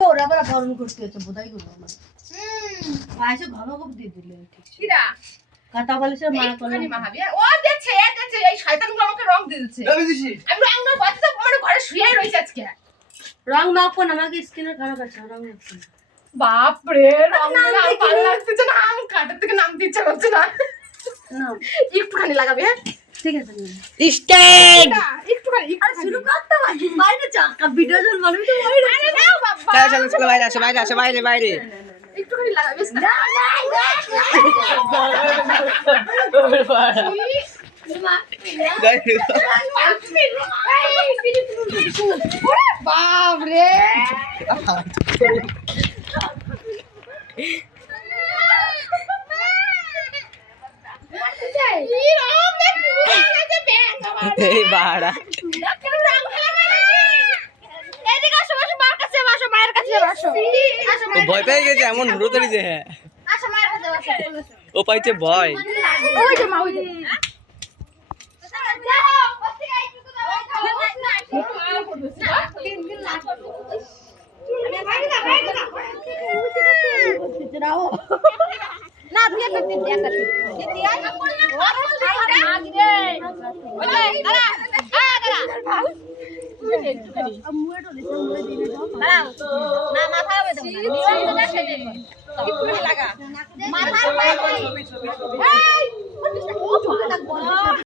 ওরা আবার বরণ করতে হচ্ছে বোধাই করবো আমার পায়েসে ভালো করে দিয়ে দিলে কিরা কাটা বালিশের মা খালি মাহাবি ও দেখছে এই শয়তানগুলো আমাকে রং দিয়ে দিচ্ছে আমি রং না বাচ্চা তো আমার ঘরে শুয়েই রইছে আজকে রং মাখো না আমাকে স্কিনের খারাপ আছে রং মাখো বাপ রে রং না ভালো লাগতেছে না আম কাটার থেকে নাম দিচ্ছে হচ্ছে না না একটুখানি লাগাবে হ্যাঁ ঠিক আছে স্ট্যান্ড একটুখানি আরে শুরু করতে বাকি বাইরে চাকা ভিডিও জল মানুষ তো বাইরে আরে নাও বাবা চলো চলো চলো বাইরে আসো বাইরে একটুখানি লাগাবে না বাপ রে এই বাড়া ও ভয় পেয়ে গেছে এমন হুড়োতাড়ি যে হ্যাঁ ও পাইছে ভয় না তুই একটা টিপ দে একটা টিপ দিদি আই না করে না আগে রে ওলে দাঁড়া দাঁড়া না মাথা হবে তো না নিয়ম না সেটা একটু লাগা মাথার পায়ে এই